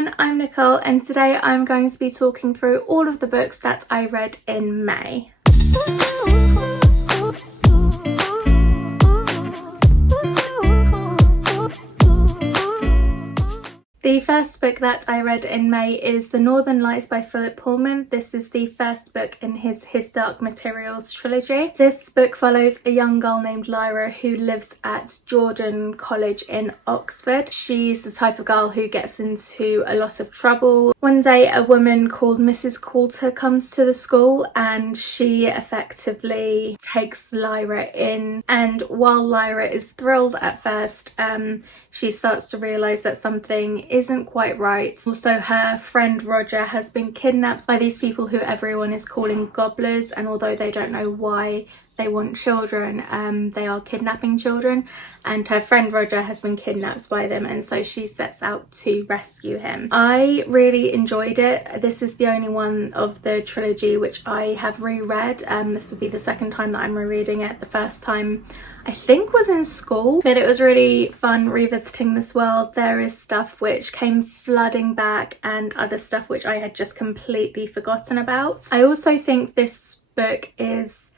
everyone, I'm Nicole and today I'm going to be talking through all of the books that I read in May. The first book that I read in May is The Northern Lights by Philip Pullman. This is the first book in his Dark Materials trilogy. This book follows a young girl named Lyra who lives at Jordan College in Oxford. She's the type of girl who gets into a lot of trouble. One day a woman called Mrs. Coulter comes to the school and she effectively takes Lyra in, and while Lyra is thrilled at first, she starts to realise that something isn't quite right. Also, her friend Roger has been kidnapped by these people who everyone is calling gobblers, and although they don't know why they want children, they are kidnapping children, and her friend Roger has been kidnapped by them, and so she sets out to rescue him. I really enjoyed it. This is the only one of the trilogy which I have reread. This would be the second time that I'm rereading it. The first time I think was in school, but it was really fun revisiting this world. There is stuff which came flooding back and other stuff which I had just completely forgotten about. I also think this book is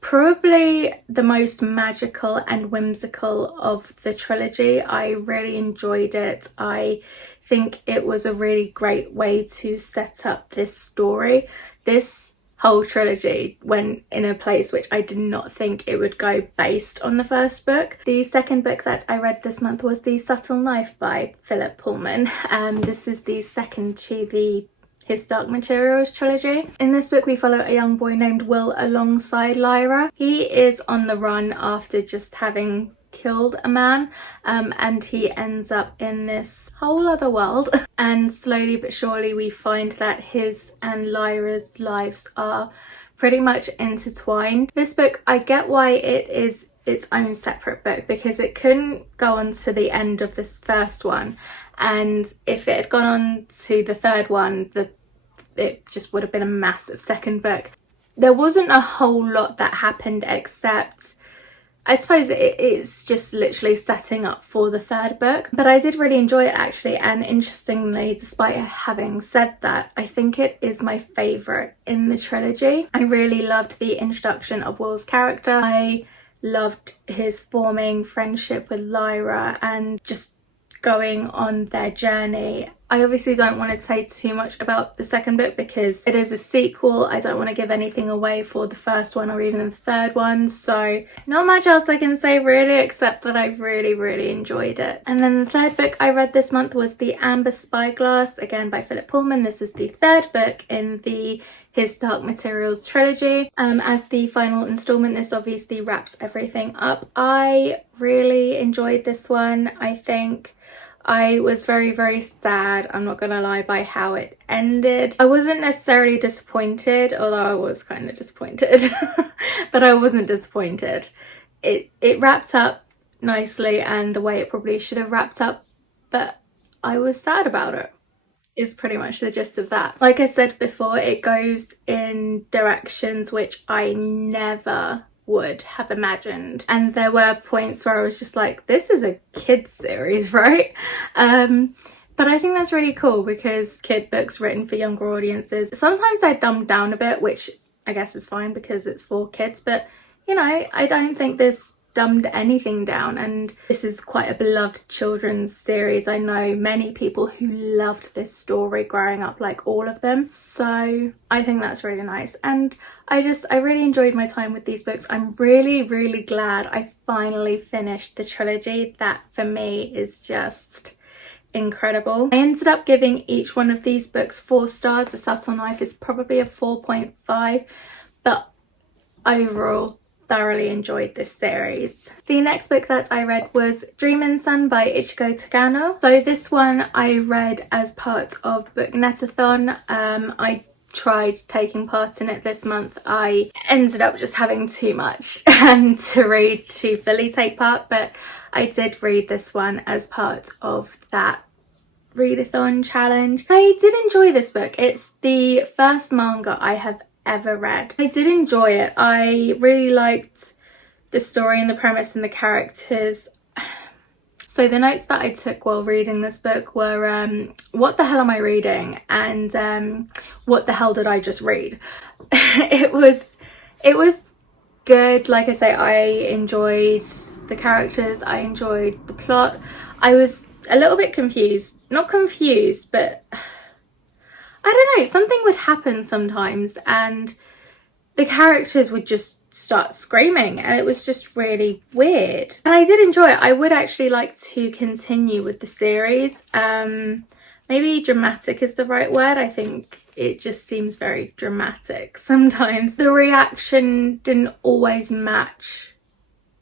probably the most magical and whimsical of the trilogy. I really enjoyed it. I think it was a really great way to set up this story. This whole trilogy went in a place which I did not think it would go based on the first book. The second book that I read this month was The Subtle Knife by Philip Pullman. This is the second to his Dark Materials trilogy. In this book we follow a young boy named Will alongside Lyra. He is on the run after just having killed a man, and he ends up in this whole other world, and slowly but surely we find that his and Lyra's lives are pretty much intertwined. This book, I get why it is its own separate book, because it couldn't go on to the end of this first one, and if it had gone on to the third one, it just would have been a massive second book. There wasn't a whole lot that happened, except I suppose it's just literally setting up for the third book, but I did really enjoy it actually, and interestingly, despite having said that, I think it is my favourite in the trilogy. I really loved the introduction of Will's character. I loved his forming friendship with Lyra and just going on their journey. I obviously don't want to say too much about the second book because it is a sequel. I don't want to give anything away for the first one or even the third one, so not much else I can say really, except that I really enjoyed it. And then the third book I read this month was The Amber Spyglass, again by Philip Pullman. This is the third book in his Dark Materials trilogy. As the final installment, this obviously wraps everything up. I really enjoyed this one. I think I was very sad, I'm not gonna lie, by how it ended. I wasn't necessarily disappointed, although I was kind of disappointed, but I wasn't disappointed. It wrapped up nicely and the way it probably should have wrapped up, but I was sad about it, is pretty much the gist of that. Like I said before, it goes in directions which I never would have imagined, and there were points where I was just like, this is a kids series, right? But I think that's really cool because kid books written for younger audiences, sometimes they're dumbed down a bit, which I guess is fine because it's for kids, but you know, I don't think this dumbed anything down, and this is quite a beloved children's series. I know many people who loved this story growing up, like all of them, so I think that's really nice, and I really enjoyed my time with these books. I'm really glad I finally finished the trilogy. That for me is just incredible. I ended up giving each one of these books 4 stars. The Subtle Knife is probably a 4.5, but overall thoroughly enjoyed this series. The next book that I read was Dreamin Sun by Ichigo Tagano. So this one I read as part of Booknetathon. I tried taking part in it this month. I ended up just having too much to read to fully take part, but I did read this one as part of that readathon challenge. I did enjoy this book. It's the first manga I have ever read. I did enjoy it. I really liked the story and the premise and the characters. So the notes that I took while reading this book were what the hell am I reading, and what the hell did I just read? it was good. Like I say, I enjoyed the characters, I enjoyed the plot. I was a little bit confused, not confused, but I don't know, something would happen sometimes and the characters would just start screaming, and it was just really weird. And I did enjoy it. I would actually like to continue with the series. Maybe dramatic is the right word. I think it just seems very dramatic sometimes. The reaction didn't always match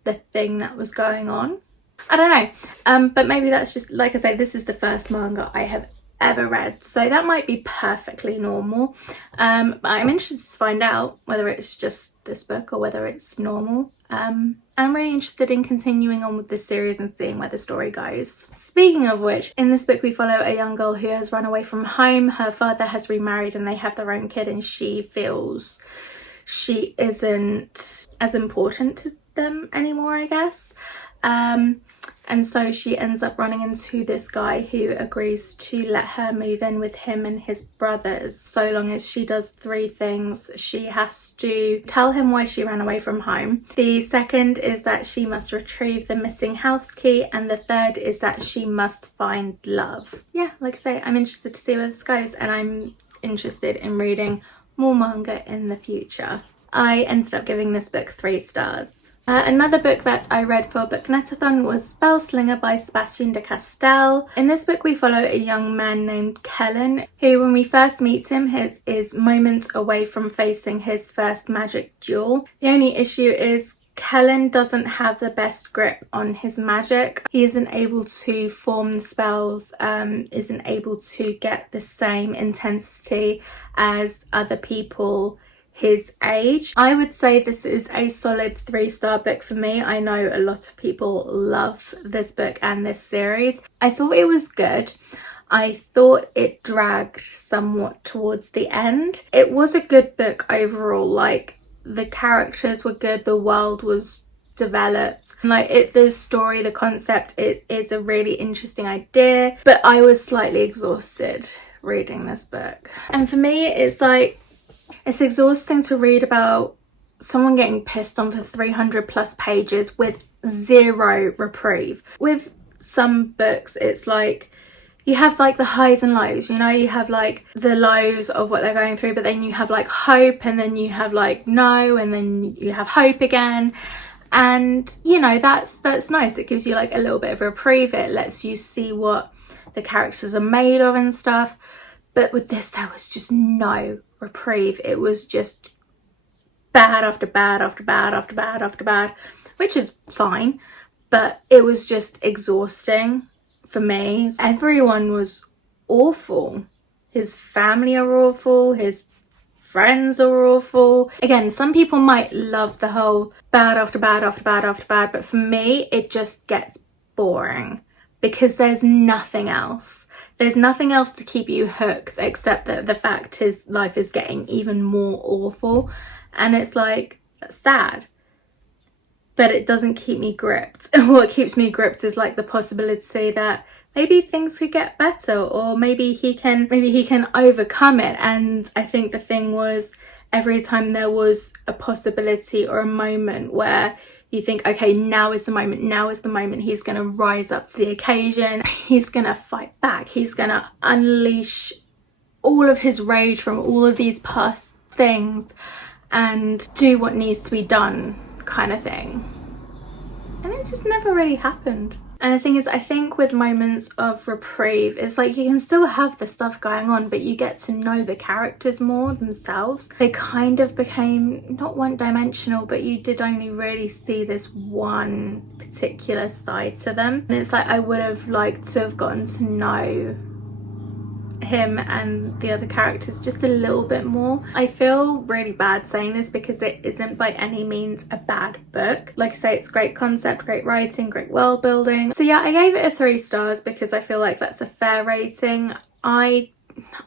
the thing that was going on. I don't know, but maybe that's just, like I say, this is the first manga I have ever read, so that might be perfectly normal. I'm interested to find out whether it's just this book or whether it's normal. I'm really interested in continuing on with this series and seeing where the story goes. Speaking of which, in this book we follow a young girl who has run away from home. Her father has remarried and they have their own kid, and she feels she isn't as important to them anymore, I guess. And so she ends up running into this guy who agrees to let her move in with him and his brothers, so long as she does 3 things. She has to tell him why she ran away from home. The second is that she must retrieve the missing house key, and the third is that she must find love. Yeah, like I say, I'm interested to see where this goes, and I'm interested in reading more manga in the future. I ended up giving this book 3 stars. Another book that I read for Booknetathon was Spellslinger by Sebastian de Castell. In this book we follow a young man named Kellen, who when we first meet him is moments away from facing his first magic duel. The only issue is Kellen doesn't have the best grip on his magic. He isn't able to form the spells, isn't able to get the same intensity as other people his age. I would say this is a solid 3-star book for me. I know a lot of people love this book and this series. I thought it was good. I thought it dragged somewhat towards the end. It was a good book overall. Like, the characters were good, the world was developed, like the story, the concept is a really interesting idea, but I was slightly exhausted reading this book. And for me, it's like, it's exhausting to read about someone getting pissed on for 300 plus pages with 0 reprieve. With some books, it's like you have like the highs and lows, you know, you have like the lows of what they're going through, but then you have like hope, and then you have like no, and then you have hope again. And you know, that's nice. It gives you like a little bit of a reprieve. It lets you see what the characters are made of and stuff. But with this, there was just no reprieve. It was just bad after bad after bad after bad after bad, which is fine, but it was just exhausting for me. Everyone was awful. His family are awful, his friends are awful. Again, some people might love the whole bad after bad after bad after bad, but for me it just gets boring because there's nothing else. There's nothing else to keep you hooked except that the fact his life is getting even more awful, and it's like sad, but it doesn't keep me gripped. What keeps me gripped is like the possibility that maybe things could get better, or maybe he can overcome it. And I think the thing was, every time there was a possibility or a moment where you think, okay, now is the moment, he's going to rise up to the occasion, he's going to fight back, he's going to unleash all of his rage from all of these past things and do what needs to be done, kind of thing. And it just never really happened. And the thing is, I think with moments of reprieve, it's like you can still have the stuff going on, but you get to know the characters more themselves. They kind of became not one-dimensional, but you did only really see this one particular side to them. And it's like I would have liked to have gotten to know him and the other characters just a little bit more. I feel really bad saying this because it isn't by any means a bad book. Like I say, it's great concept, great writing, great world building. So yeah, I gave it a 3 stars because I feel like that's a fair rating. I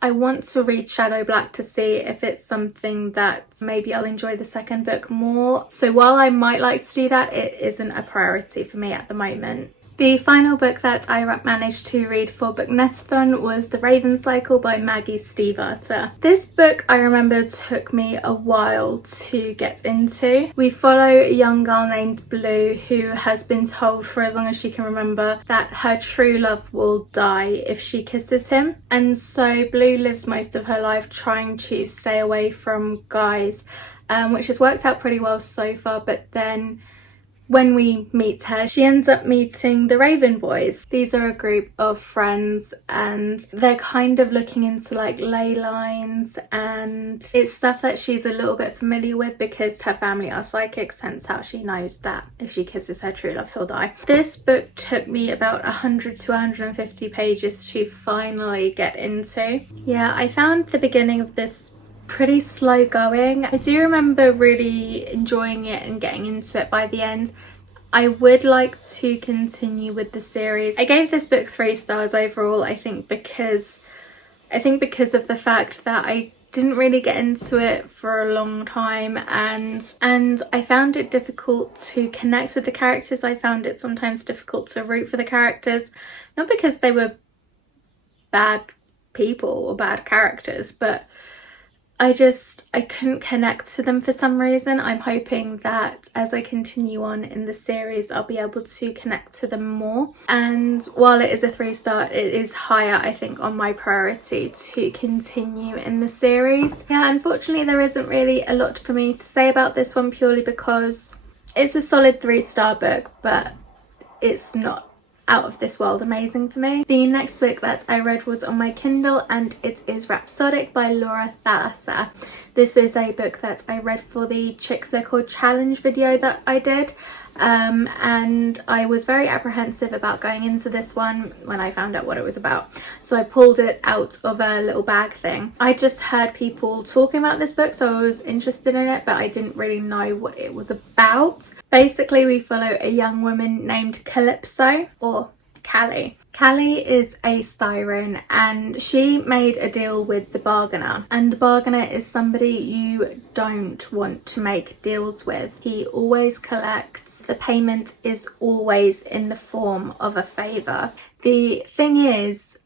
want to read Shadow Black to see if it's something that maybe I'll enjoy the second book more. So while I might like to do that, it isn't a priority for me at the moment. The final book that I managed to read for Booknetathon was The Raven Cycle by Maggie Stiefvater. This book, I remember, took me a while to get into. We follow a young girl named Blue who has been told for as long as she can remember that her true love will die if she kisses him. And so Blue lives most of her life trying to stay away from guys, which has worked out pretty well so far, but then when we meet her, she ends up meeting the Raven Boys. These are a group of friends and they're kind of looking into like ley lines, and it's stuff that she's a little bit familiar with because her family are psychics, hence how she knows that if she kisses her true love, he'll die. This book took me about 100 to 150 pages to finally get into. Yeah, I found the beginning of this pretty slow going. I do remember really enjoying it and getting into it by the end. I would like to continue with the series. I gave this book 3 stars overall, I think because of the fact that I didn't really get into it for a long time, and I found it difficult to connect with the characters. I found it sometimes difficult to root for the characters, not because they were bad people or bad characters, but I couldn't connect to them for some reason. I'm hoping that as I continue on in the series, I'll be able to connect to them more. And while it is a 3-star, it is higher, I think, on my priority to continue in the series. Yeah, unfortunately, there isn't really a lot for me to say about this one purely because it's a solid 3-star book, but it's not out of this world amazing for me. The next book that I read was on my Kindle, and it is Rhapsodic by Laura Thalassa. This is a book that I read for the Chick Flick or Challenge video that I did, and I was very apprehensive about going into this one when I found out what it was about, so I pulled it out of a little bag thing. I just heard people talking about this book, so I was interested in it, but I didn't really know what it was about. Basically, we follow a young woman named Calypso, or Callie. Callie is a siren and she made a deal with the bargainer, and the bargainer is somebody you don't want to make deals with. He always collects. The payment is always in the form of a favour. The thing is,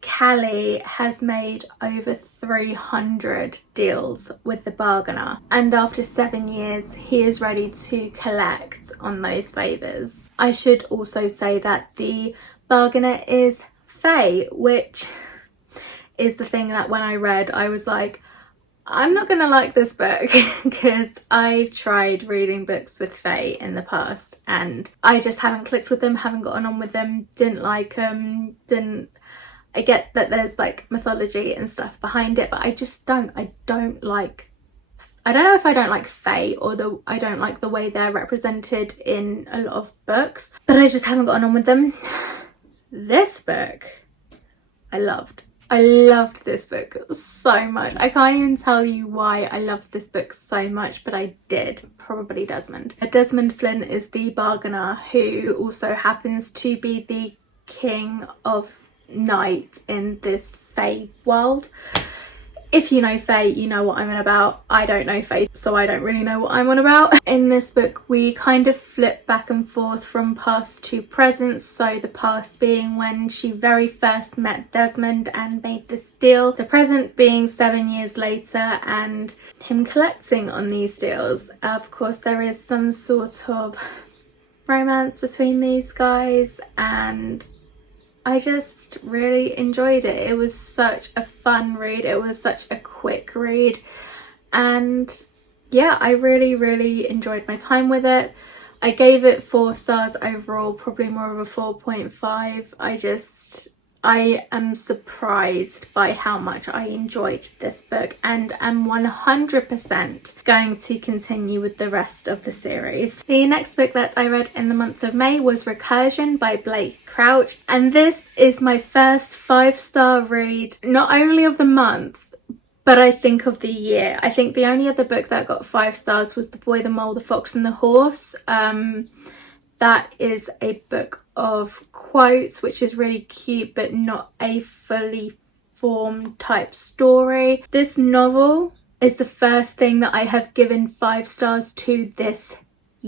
Callie has made over 300 deals with the bargainer, and after 7 years he is ready to collect on those favours. I should also say that the bargainer is Fae, which is the thing that when I read I was like, I'm not gonna like this book because I've tried reading books with Fae in the past and I just haven't clicked with them, haven't gotten on with them, didn't like them, I get that there's like mythology and stuff behind it, but I don't like Fae, or I don't like the way they're represented in a lot of books, but I just haven't gotten on with them. This book I loved. I loved this book so much. I can't even tell you why I loved this book so much, but I did. Probably Desmond. Desmond Flynn is the bargainer who also happens to be the king of night in this Fae world. If you know Fae, you know what I'm on about. I don't know Fae, so I don't really know what I'm on about. In this book, we kind of flip back and forth from past to present. So the past being when she very first met Desmond and made this deal. The present being 7 years later and him collecting on these deals. Of course, there is some sort of romance between these guys, and I just really enjoyed it. It was such a fun read. It was such a quick read. And yeah, I really enjoyed my time with it. I gave it 4 stars overall, probably more of a 4.5. I am surprised by how much I enjoyed this book and am 100% going to continue with the rest of the series. The next book that I read in the month of May was Recursion by Blake Crouch, and this is my first 5-star read, not only of the month, but I think of the year. I think the only other book that got 5 stars was The Boy, the Mole, the Fox and the Horse. That is a book of quotes, which is really cute, but not a fully formed type story. This novel is the first thing that I have given 5 stars to this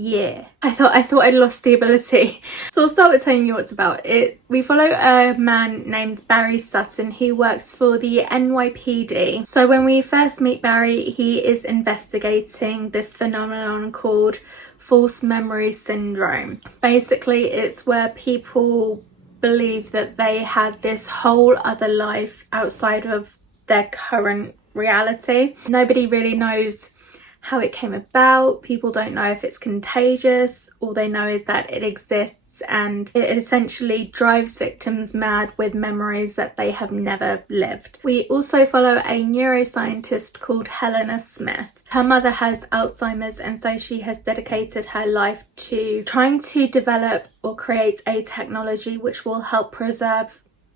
year. I thought I'd lost the ability. So I'll start with telling you what's about it. We follow a man named Barry Sutton who works for the NYPD. So when we first meet Barry, he is investigating this phenomenon called false memory syndrome. Basically, it's where people believe that they had this whole other life outside of their current reality. Nobody really knows how it came about. People don't know if it's contagious. All they know is that it exists, and it essentially drives victims mad with memories that they have never lived. We also follow a neuroscientist called Helena Smith. Her mother has Alzheimer's, and so she has dedicated her life to trying to develop or create a technology which will help preserve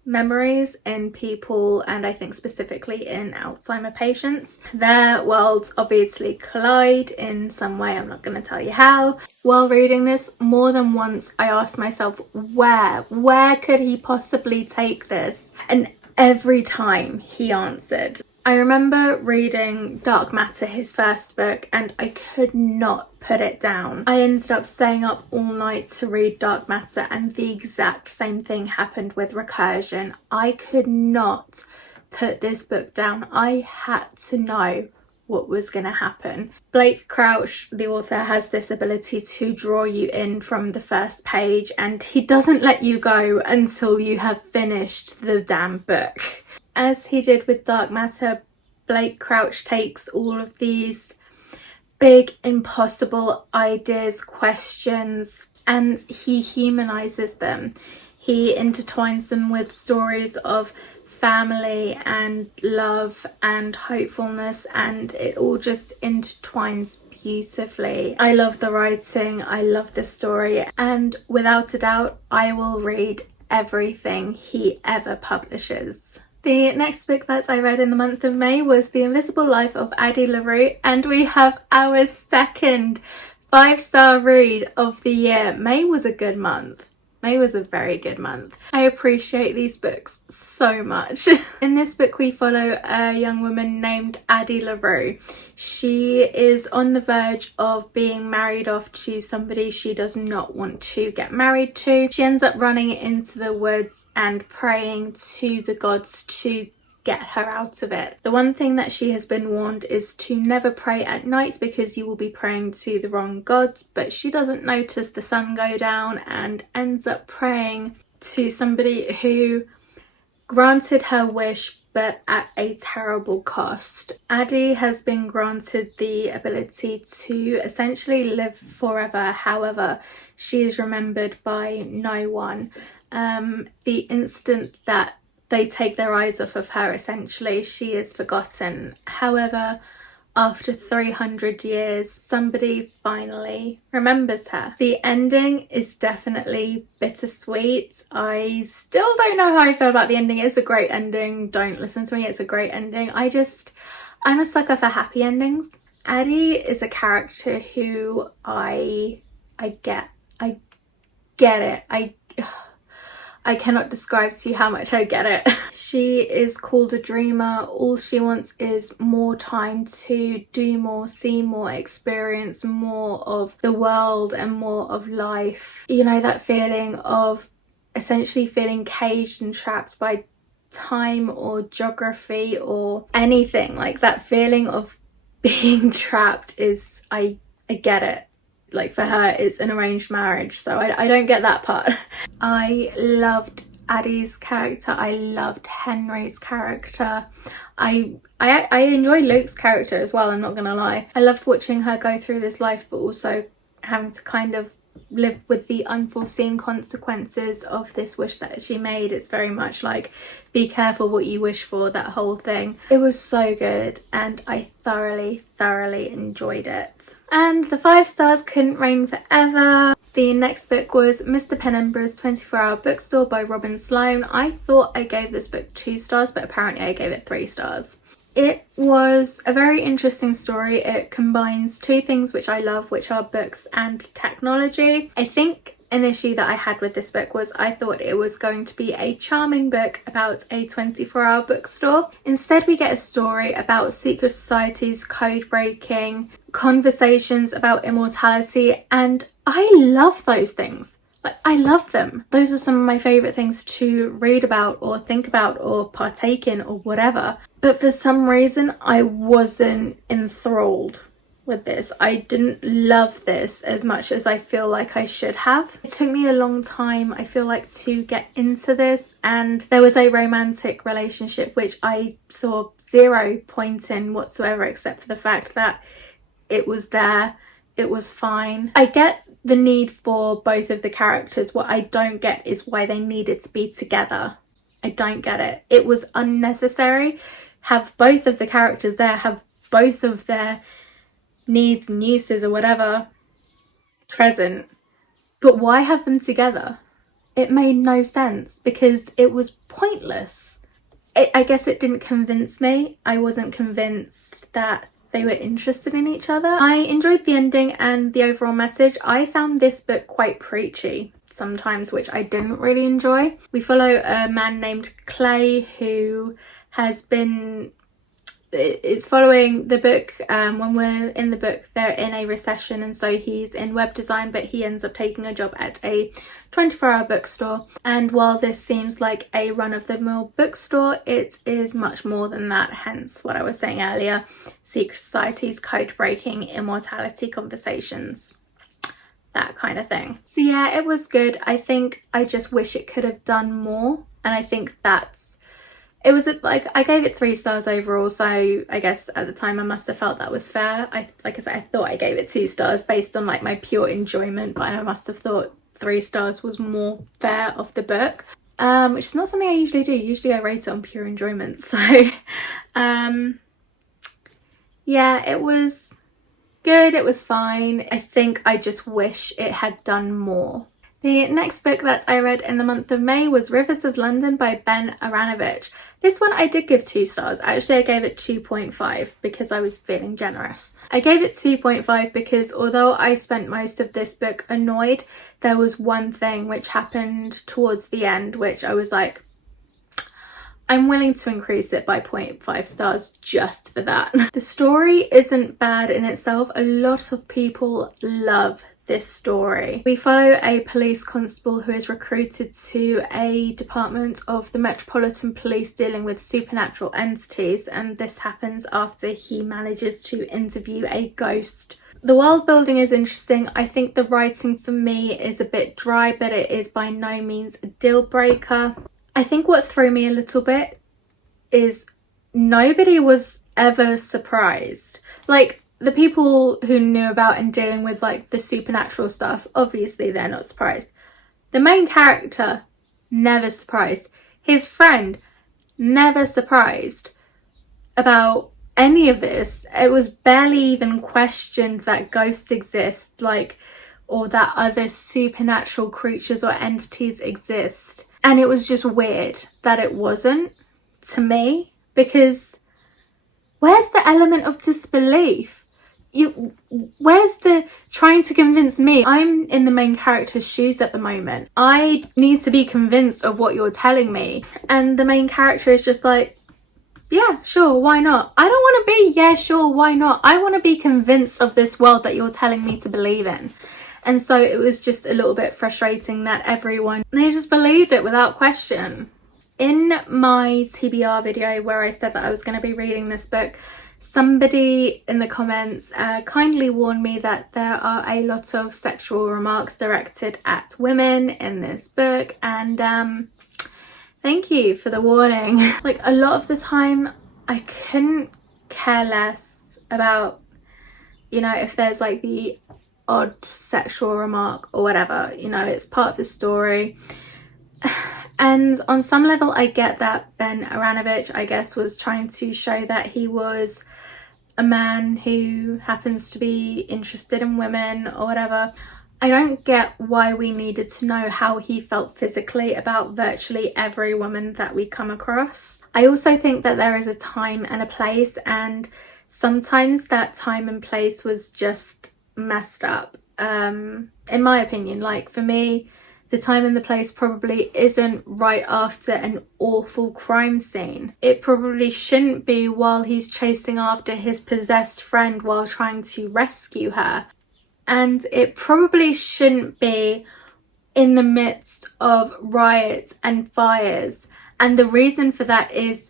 memories in people, and I think specifically in Alzheimer patients. Their worlds obviously collide in some way. I'm not going to tell you how. While reading this, more than once I asked myself, where could he possibly take this? And every time he answered. I remember reading Dark Matter, his first book, and I could not put it down. I ended up staying up all night to read Dark Matter, and the exact same thing happened with Recursion. I could not put this book down. I had to know what was going to happen. Blake Crouch, the author, has this ability to draw you in from the first page, and he doesn't let you go until you have finished the damn book. As he did with Dark Matter, Blake Crouch takes all of these big, impossible ideas, questions, and he humanizes them. He intertwines them with stories of family and love and hopefulness, and it all just intertwines beautifully. I love the writing, I love the story, and without a doubt, I will read everything he ever publishes. The next book that I read in the month of May was The Invisible Life of Addie LaRue, and we have our second 5-star read of the year. May was a good month. May was a very good month. I appreciate these books so much. In this book we follow a young woman named Addie LaRue. She is on the verge of being married off to somebody she does not want to get married to. She ends up running into the woods and praying to the gods to get her out of it. The one thing that she has been warned is to never pray at night because you will be praying to the wrong gods, but she doesn't notice the sun go down and ends up praying to somebody who granted her wish but at a terrible cost. Addie has been granted the ability to essentially live forever. However, she is remembered by no one. The instant that they take their eyes off of her, essentially, she is forgotten. However, after 300 years, somebody finally remembers her. The ending is definitely bittersweet. I still don't know how I feel about the ending. It's a great ending. Don't listen to me. It's a great ending. I'm a sucker for happy endings. Addie is a character who I get it. I cannot describe to you how much I get it. She is called a dreamer. All she wants is more time to do more, see more, experience more of the world and more of life. You know, that feeling of essentially feeling caged and trapped by time or geography or anything. Like, that feeling of being trapped is, I get it. Like, for her it's an arranged marriage, so I don't get that part. I loved Addie's character. I loved Henry's character. I enjoyed Luke's character as well, I'm not gonna lie. I loved watching her go through this life, but also having to kind of live with the unforeseen consequences of this wish that she made. It's very much like, be careful what you wish for, that whole thing. It was so good and I thoroughly enjoyed it. And the 5 stars couldn't reign forever. The next book was Mr. Penumbra's 24-Hour Bookstore by Robin Sloan. I thought I gave this book 2 stars, but apparently I gave it 3 stars. It was a very interesting story. It combines 2 things which I love, which are books and technology. I think an issue that I had with this book was I thought it was going to be a charming book about a 24-hour bookstore. Instead, we get a story about secret societies, code breaking, conversations about immortality, and I love those things. Like, I love them. Those are some of my favourite things to read about or think about or partake in or whatever. But for some reason, I wasn't enthralled with this. I didn't love this as much as I feel like I should have. It took me a long time, I feel like, to get into this, and there was a romantic relationship which I saw 0 point in whatsoever, except for the fact that it was there, it was fine. I get the need for both of the characters. What I don't get is why they needed to be together. I don't get it. It was unnecessary. Have both of the characters there, have both of their needs and uses or whatever present, but why have them together? It made no sense because it was pointless. I guess it didn't convince me. I wasn't convinced that they were interested in each other. I enjoyed the ending and the overall message. I found this book quite preachy sometimes, which I didn't really enjoy. We follow a man named Clay who has been, it's following the book, when we're in the book they're in a recession, and so he's in web design, but he ends up taking a job at a 24-hour bookstore. And while this seems like a run-of-the-mill bookstore, it is much more than that, hence what I was saying earlier: secret societies, code breaking, immortality, conversations, that kind of thing. So yeah, it was good. I think I just wish it could have done more, and I think it was like, I gave it 3 stars overall, so I guess at the time I must have felt that was fair. Like I said, I thought I gave it 2 stars based on like my pure enjoyment, but I must have thought 3 stars was more fair of the book, which is not something I usually do. Usually I rate it on pure enjoyment. So yeah, it was good, it was fine. I think I just wish it had done more. The next book that I read in the month of May was Rivers of London by Ben Aranovich. This one I did give 2 stars. Actually, I gave it 2.5 because I was feeling generous. I gave it 2.5 because although I spent most of this book annoyed, there was one thing which happened towards the end which I was like, I'm willing to increase it by 0.5 stars just for that. The story isn't bad in itself. A lot of people love this story. We follow a police constable who is recruited to a department of the Metropolitan Police dealing with supernatural entities, and this happens after he manages to interview a ghost. The world building is interesting. I think the writing for me is a bit dry, but it is by no means a deal breaker. I think what threw me a little bit is nobody was ever surprised. Like, the people who knew about and dealing with like the supernatural stuff, obviously they're not surprised. The main character, never surprised. His friend, never surprised about any of this. It was barely even questioned that ghosts exist, like, or that other supernatural creatures or entities exist. And it was just weird that it wasn't, to me, because where's the element of disbelief? Where's the trying to convince me? I'm in the main character's shoes at the moment. I need to be convinced of what you're telling me. And the main character is just like, yeah, sure, why not? I don't want to be, yeah, sure, why not? I want to be convinced of this world that you're telling me to believe in. And so it was just a little bit frustrating that everyone, they just believed it without question. In my TBR video where I said that I was going to be reading this book, somebody in the comments kindly warned me that there are a lot of sexual remarks directed at women in this book, and thank you for the warning. Like, a lot of the time I couldn't care less about, you know, if there's like the odd sexual remark or whatever, you know, it's part of the story. And on some level I get that Ben Aranovich, I guess, was trying to show that he was a man who happens to be interested in women or whatever. I don't get why we needed to know how he felt physically about virtually every woman that we come across. I also think that there is a time and a place, and sometimes that time and place was just messed up. in my opinion. Like, for me, the time and the place probably isn't right after an awful crime scene. It probably shouldn't be while he's chasing after his possessed friend while trying to rescue her. And it probably shouldn't be in the midst of riots and fires. And the reason for that is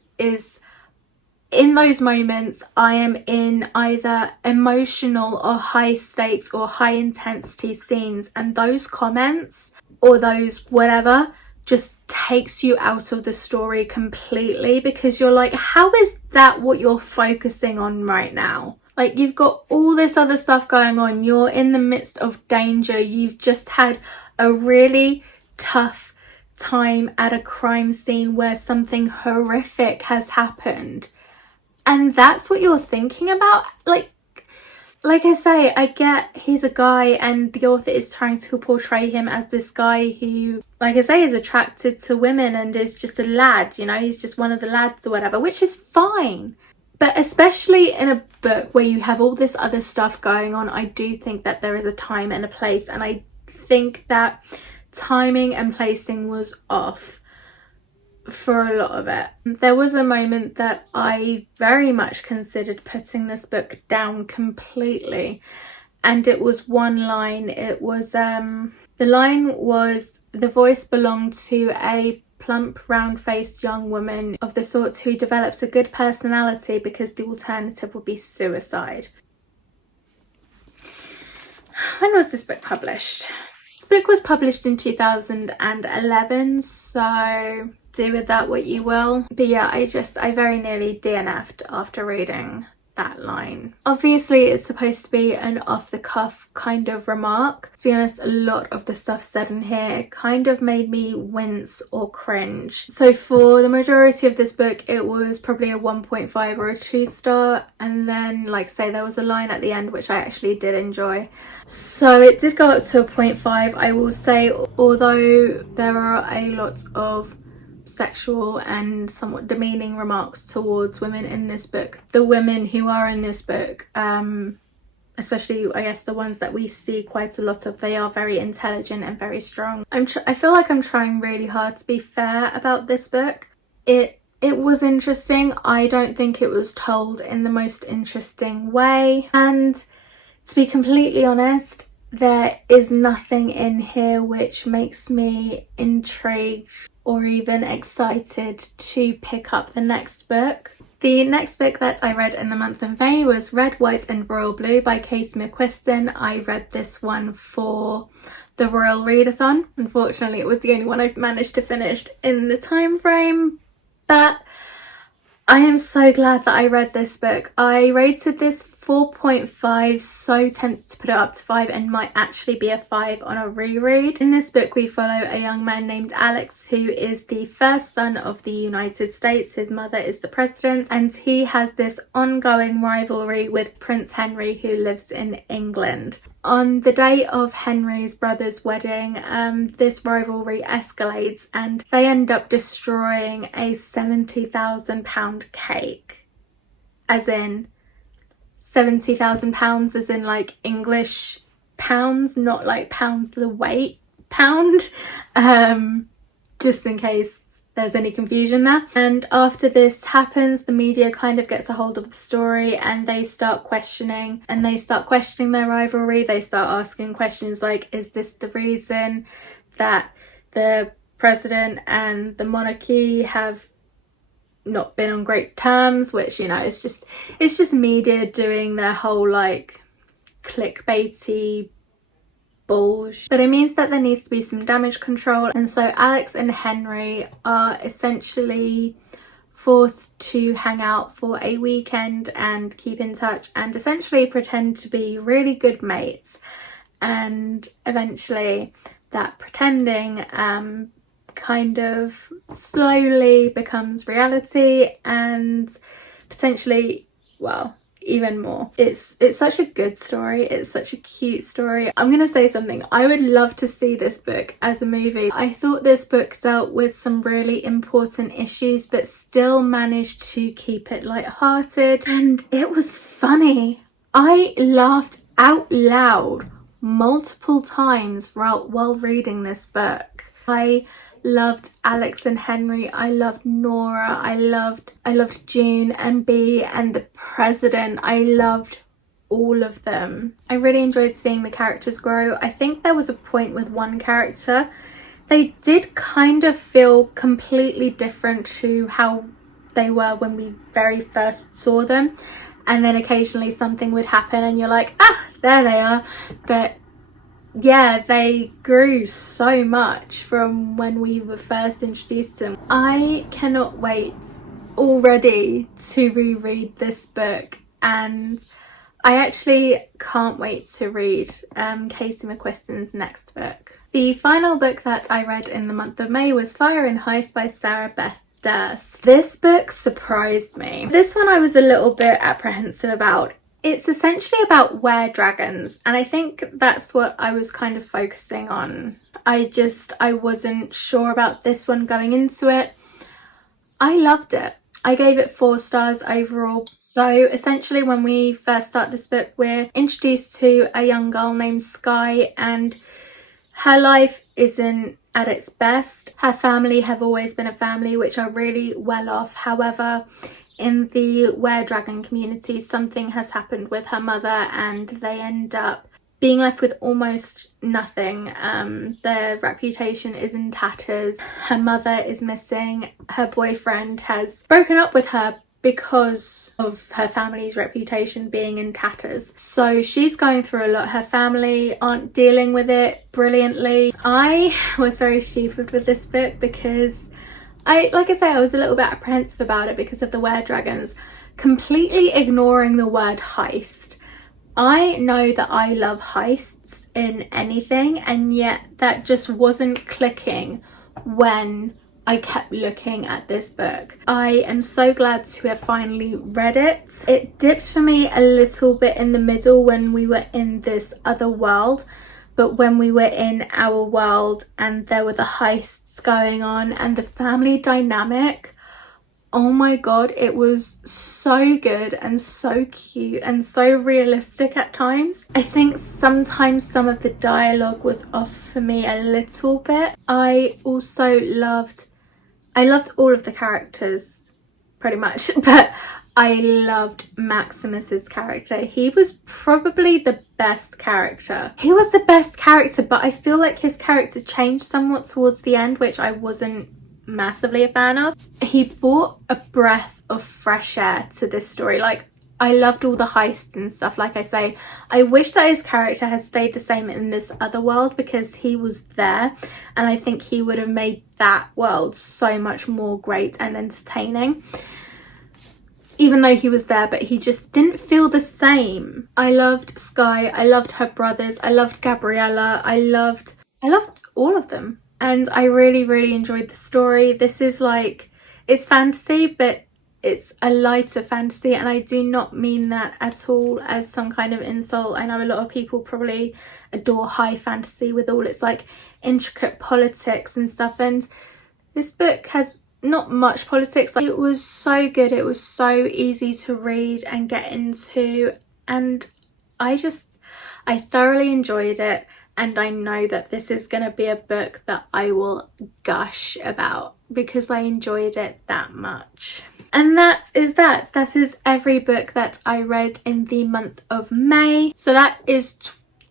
in those moments I am in either emotional or high stakes or high intensity scenes, and those comments or those whatever just takes you out of the story completely, because you're like, how is that what you're focusing on right now? Like, you've got all this other stuff going on, you're in the midst of danger, you've just had a really tough time at a crime scene where something horrific has happened, and that's what you're thinking about. Like I say, I get he's a guy and the author is trying to portray him as this guy who, like I say, is attracted to women and is just a lad, you know, he's just one of the lads or whatever, which is fine. But especially in a book where you have all this other stuff going on, I do think that there is a time and a place, and I think that timing and placing was off for a lot of it. There was a moment that I very much considered putting this book down completely, and it was one line. It was the line was, the voice belonged to a plump, round-faced young woman of the sort who develops a good personality because the alternative would be suicide. When was this book published? This book was published in 2011, so do with that what you will. But yeah, I very nearly DNF'd after reading that line. Obviously, it's supposed to be an off-the-cuff kind of remark. To be honest, a lot of the stuff said in here kind of made me wince or cringe. So for the majority of this book, it was probably a 1.5 or a 2 star. And then, like say, there was a line at the end which I actually did enjoy. So it did go up to a 0.5. I will say, although there are a lot of sexual and somewhat demeaning remarks towards women in this book, the women who are in this book, especially I guess the ones that we see quite a lot of, they are very intelligent and very strong. I feel like I'm trying really hard to be fair about this book. It was interesting. I don't think it was told in the most interesting way, and to be completely honest, there is nothing in here which makes me intrigued or even excited to pick up the next book. The next book that I read in the month of May was Red, White and Royal Blue by Casey McQuiston. I read this one for the Royal Readathon. Unfortunately, it was the only one I've managed to finish in the time frame, but I am so glad that I read this book. I rated this 4.5, so tempted to put it up to 5, and might actually be a 5 on a reread. In this book we follow a young man named Alex who is the first son of the United States. His mother is the president, and he has this ongoing rivalry with Prince Henry, who lives in England. On the day of Henry's brother's wedding, this rivalry escalates and they end up destroying a £70,000 cake. As in £70,000 as in like English pounds, not like pound the weight pound, just in case there's any confusion there. And after this happens, the media kind of gets a hold of the story and they start questioning their rivalry. They start asking questions like, is this the reason that the president and the monarchy have not been on great terms? Which, you know, it's just media doing their whole like clickbaity bullshit. But it means that there needs to be some damage control, and so Alex and Henry are essentially forced to hang out for a weekend and keep in touch and essentially pretend to be really good mates. And eventually that pretending kind of slowly becomes reality, and potentially, well, even more. It's such a good story. It's such a cute story. I'm gonna say something. I would love to see this book as a movie. I thought this book dealt with some really important issues but still managed to keep it lighthearted, and it was funny. I laughed out loud multiple times while reading this book. I loved Alex and Henry, I loved Nora, I loved June and Bee and the President. I loved all of them. I really enjoyed seeing the characters grow. I think there was a point with one character, they did kind of feel completely different to how they were when we very first saw them, and then occasionally something would happen and you're like, ah, there they are. But yeah, they grew so much from when we were first introduced to them. I cannot wait already to reread this book, and I actually can't wait to read Casey McQuiston's next book. The final book that I read in the month of May was Fire and Heist by Sarah Beth Durst. This book surprised me. This one I was a little bit apprehensive about. It's essentially about were-dragons, and I think that's what I was kind of focusing on. I wasn't sure about this one going into it. I loved it. I gave it 4 stars overall. So essentially when we first start this book, we're introduced to a young girl named Sky, and her life isn't at its best. Her family have always been a family which are really well off. However, in the were-dragon community, something has happened with her mother and they end up being left with almost nothing. Their reputation is in tatters. Her mother is missing. Her boyfriend has broken up with her because of her family's reputation being in tatters. So she's going through a lot. Her family aren't dealing with it brilliantly. I was very stupid with this book because like I say, I was a little bit apprehensive about it because of the were-dragons, completely ignoring the word heist. I know that I love heists in anything, and yet that just wasn't clicking when I kept looking at this book. I am so glad to have finally read it. It dipped for me a little bit in the middle when we were in this other world, but when we were in our world and there were the heists going on and the family dynamic, oh my god, it was so good and so cute and so realistic at times. I think sometimes some of the dialogue was off for me a little bit. I also loved all of the characters pretty much, but I loved Maximus's character. He was probably the best character. He was the best character, but I feel like his character changed somewhat towards the end, which I wasn't massively a fan of. He brought a breath of fresh air to this story. Like, I loved all the heists and stuff. Like I say, I wish that his character had stayed the same in this other world because he was there, and I think he would have made that world so much more great and entertaining. Even though he was there, but he just didn't feel the same. I loved Sky, I loved her brothers, I loved Gabriella, I loved all of them. And I really, really enjoyed the story. This is like, it's fantasy, but it's a lighter fantasy, and I do not mean that at all as some kind of insult. I know a lot of people probably adore high fantasy with all its like intricate politics and stuff, and this book has not much politics. Like, it was so good, it was so easy to read and get into, and I thoroughly enjoyed it, and I know that this is going to be a book that I will gush about because I enjoyed it that much. And that is every book that I read in the month of May. So that is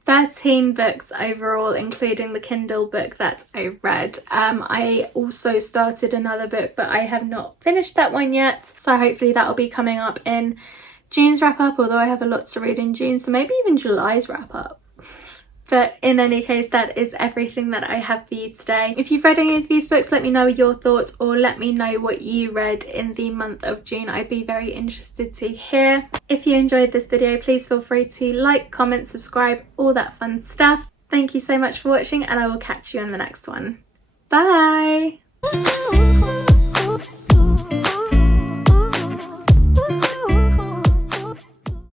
13 books overall, including the Kindle book that I read. I also started another book, but I have not finished that one yet, so hopefully that will be coming up in June's wrap up, although I have a lot to read in June, so maybe even July's wrap up. But in any case, that is everything that I have for you today. If you've read any of these books, let me know your thoughts, or let me know what you read in the month of June. I'd be very interested to hear. If you enjoyed this video, please feel free to like, comment, subscribe, all that fun stuff. Thank you so much for watching, and I will catch you in the next one. Bye!